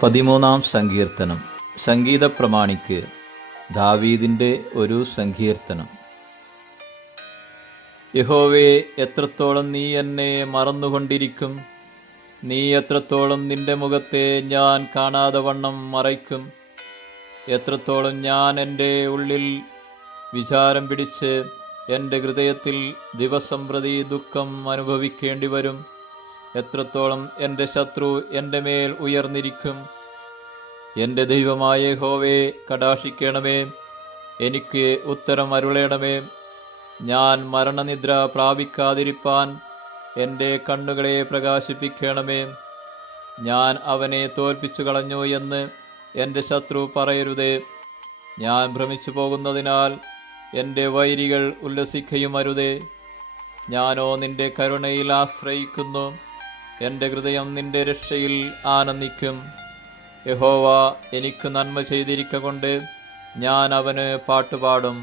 13-ാം സങ്കീർത്തനം. സംഗീത പ്രമാണിക്ക് ദാവീദിൻ്റെ ഒരു സങ്കീർത്തനം. യഹോവേ, എത്രത്തോളം നീ എന്നെ മറന്നുകൊണ്ടിരിക്കും? നീ എത്രത്തോളം നിന്റെ മുഖത്തെ ഞാൻ കാണാതെ വണ്ണം മറയ്ക്കും? എത്രത്തോളം ഞാൻ എൻ്റെ ഉള്ളിൽ വിചാരം പിടിച്ച് എൻ്റെ ഹൃദയത്തിൽ ദിവസം പ്രതി ദുഃഖം അനുഭവിക്കേണ്ടി വരും? എത്രത്തോളം എൻ്റെ ശത്രു എൻ്റെ മേൽ ഉയർന്നിരിക്കും? എൻ്റെ ദൈവമായ യഹോവേ, കടാക്ഷിക്കണമേ, എനിക്ക് ഉത്തരം അരുളേണമേ. ഞാൻ മരണനിദ്ര പ്രാപിക്കാതിരിപ്പാൻ എൻ്റെ കണ്ണുകളെ പ്രകാശിപ്പിക്കണമേ. ഞാൻ അവനെ തോൽപ്പിച്ചു കളഞ്ഞു എന്ന് എൻ്റെ ശത്രു പറയരുതേ. ഞാൻ ഭ്രമിച്ചു പോകുന്നതിനാൽ എൻ്റെ വൈരികൾ ഉല്ലസിക്കുകയും അരുതേ. ഞാനോ നിൻ്റെ കരുണയിൽ ആശ്രയിക്കുന്നു. എൻ്റെ ഹൃദയം നിൻ്റെ രക്ഷയിൽ ആനന്ദിക്കും. യഹോവ എനിക്ക് നന്മ ചെയ്തിരിക്ക കൊണ്ട് ഞാൻ അവന് പാട്ടുപാടും.